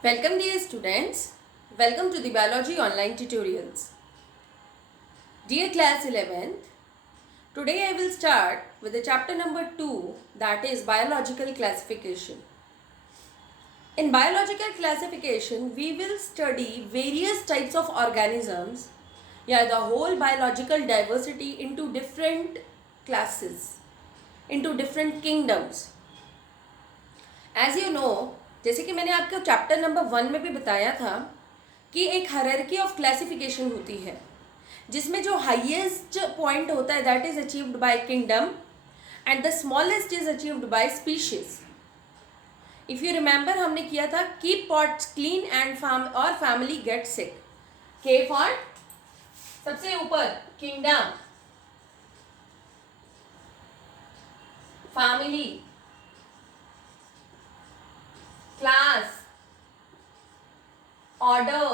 Welcome dear students, welcome to the biology online tutorials. Dear class 11th, today I will start with the chapter number 2, that is biological classification. In biological classification, we will study various types of organisms, the whole biological diversity into different classes, into different kingdoms. As you know, जैसे कि मैंने आपको chapter number 1 में भी बताया था कि एक हायरार्की ऑफ क्लासिफिकेशन होती है जिसमें जो हाईएस्ट पॉइंट होता है that is achieved by kingdom and the smallest is achieved by species. If you remember हमने किया था कीप पॉट्स क्लीन एंड और फैमिली गेट सिक. के फॉर सबसे ऊपर kingdom, family, class, order,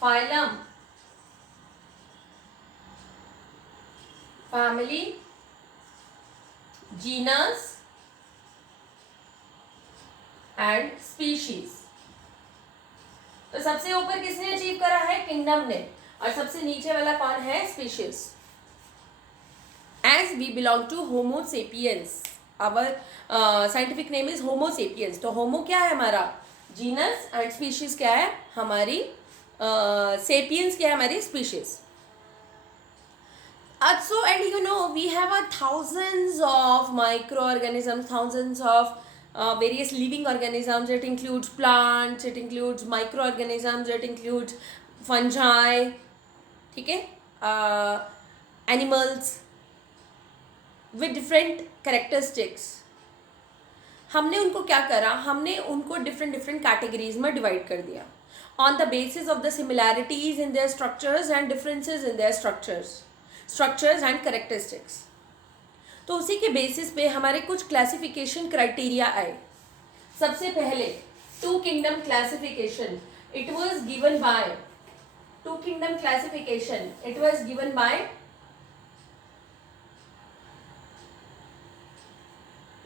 phylum, family, genus and species. तो सबसे ऊपर किसने अचीव करा है? किंगडम ने. और सबसे नीचे वाला कौन है? Species. As we belong to Homo sapiens, our scientific name is Homo sapiens. तो होमो क्या है हमारा? जीनस. एंड स्पीशीज क्या है हमारी? सेपियंस क्या है हमारी? Species. So and you know we have a thousands of microorganisms, thousands of various living organisms. It includes plants, it includes microorganisms, it includes fungi, ठीक है, animals with different characteristics. हमने उनको क्या करा? हमने उनको डिफरेंट डिफरेंट कैटेगरीज में divide कर दिया on the basis of the similarities in their structures and differences in their structures and characteristics. तो उसी के बेसिस पे हमारे कुछ क्लासिफिकेशन क्राइटेरिया आए. सबसे पहले two kingdom classification. It was given by two kingdom classification. It was given by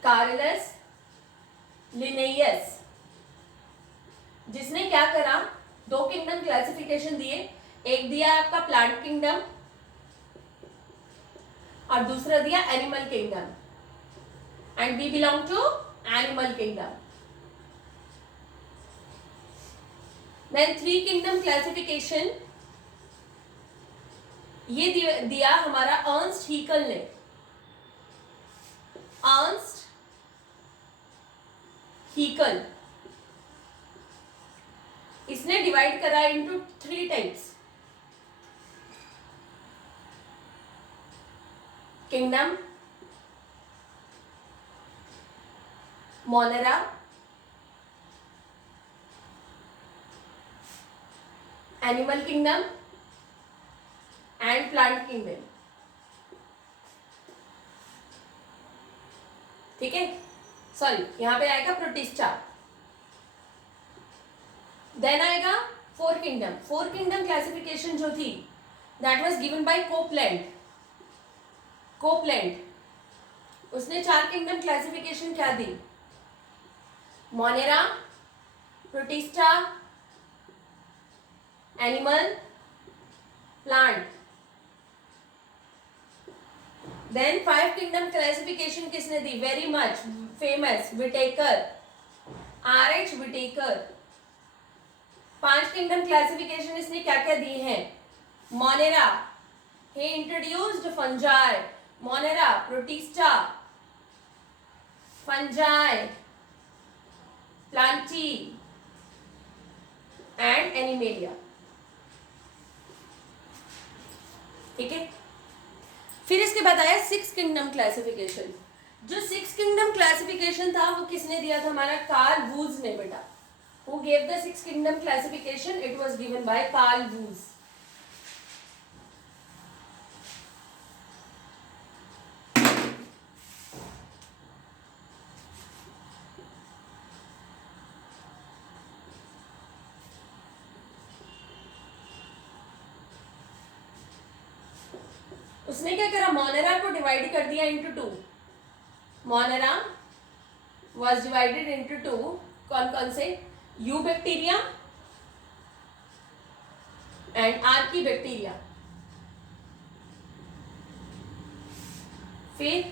Carolus Linnaeus, जिसने क्या करा? दो किंगडम क्लासिफिकेशन दिए. एक दिया आपका प्लांट किंगडम और दूसरा दिया animal kingdom. And we belong to animal kingdom. Then three kingdom classification ये दिया हमारा अर्न्स्ट हीकल ने. अर्न्स्ट हीकल, इसने डिवाइड करा into three types: kingdom, Monera, animal kingdom and plant kingdom. ठीक है, सॉरी यहां पे आएगा प्रोटिस्टा. देन आएगा four kingdom. Four kingdom classification जो थी that was given by Copeland. उसने चार किंगडम क्लासिफिकेशन क्या दी? Monera, Protista, animal, plant. Then five kingdom classification किसने दी? Very much famous Whittaker, R H. Whittaker. पांच किंगडम क्लासिफिकेशन इसने क्या क्या दी है? Monera, he introduced fungi. Monera, Protista, fungi, Plantae and Animalia. ठीक है, फिर इसके बाद आया सिक्स किंगडम क्लासिफिकेशन. जो सिक्स किंगडम क्लासिफिकेशन था वो किसने दिया था? हमारा कार्ल वूज ने. बेटा, who gave the six kingdom classification? It was given by Carl Woese. उसने क्या करा, मोनेरा को डिवाइड कर दिया into two. Monera was divided into two. कौन कौन से, eubacteria and archaebacteria. फिर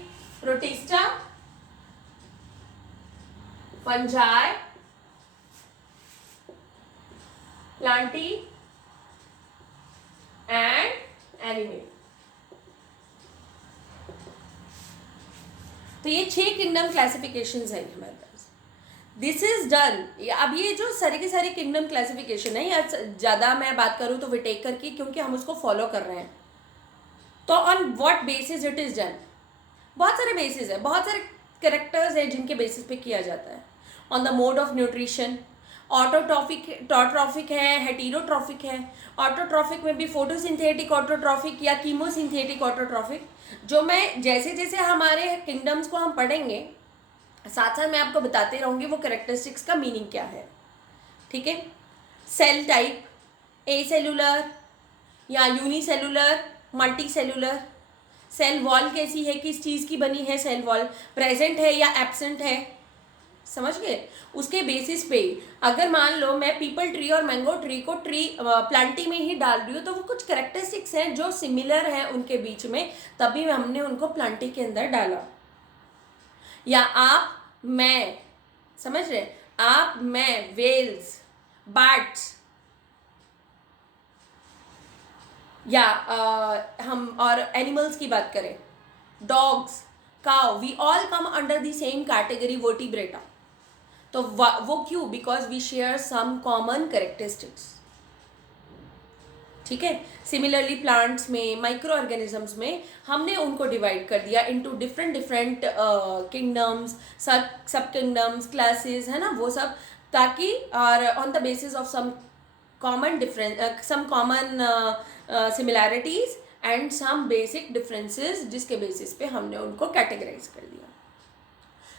Protista, fungi, Plantae and animal. तो ये 6 किंगडम क्लासिफिकेशंस है हमारे पास. This is done. अब ये जो सारे के सारे किंगडम क्लासिफिकेशन है, या ज़्यादा मैं बात करूँ तो विटेक करके, क्योंकि हम उसको फॉलो कर रहे हैं. तो on what basis it is done, बहुत सारे बेसिस है, बहुत सारे कैरेक्टर्स है जिनके बेसिस पे किया जाता है. On the mode of nutrition, autotrophic है, हेटेरोट्रॉफिक है. ऑटोट्रॉफिक में भी फोटोसिंथेटिक ऑटोट्रॉफिक या कीमोसिंथेटिक ऑटोट्रॉफिक. जो मैं जैसे जैसे हमारे किंगडम्स को हम पढ़ेंगे, साथ साथ मैं आपको बताते रहूँगी वो कैरेक्टरिस्टिक्स का मीनिंग क्या है. ठीक है. सेल टाइप, ए सेलुलर या unicellular, multi cellular. Cell wall कैसी है, किस चीज़ की बनी है सेल वॉल, प्रेजेंट है या एब्सेंट है, समझ गए. उसके बेसिस पे अगर मान लो मैं पीपल ट्री और मैंगो ट्री को प्लांटी में ही डाल रही हूँ, तो वो कुछ करेक्टरिस्टिक्स हैं जो सिमिलर हैं उनके बीच में, तभी हमने उनको प्लांटी के अंदर डाला. या आप मैं, समझ रहे, आप मैं, वेल्स, बर्ड्स, या हम और एनिमल्स की बात करें, dogs, cow, we all come under the same category vertebrata. तो वो क्यों, because we share some common characteristics. ठीक है. सिमिलरली प्लांट्स में, माइक्रो ऑर्गेनिजम्स में हमने उनको डिवाइड कर दिया into different different kingdoms, sub kingdoms, classes, है ना, वो सब, ताकि और on the basis of some common difference, some common similarities and some basic differences, जिसके बेसिस पे हमने उनको कैटेगराइज कर दिया.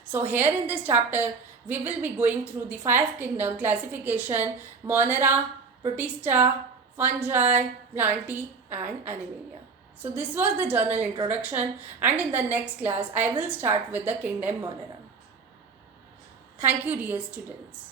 So here in this chapter we will be going through the 5 kingdom classification: Monera, Protista, Fungi, Plantae and Animalia. So this was the journal introduction, and in the next class I will start with the kingdom Monera. Thank you dear students.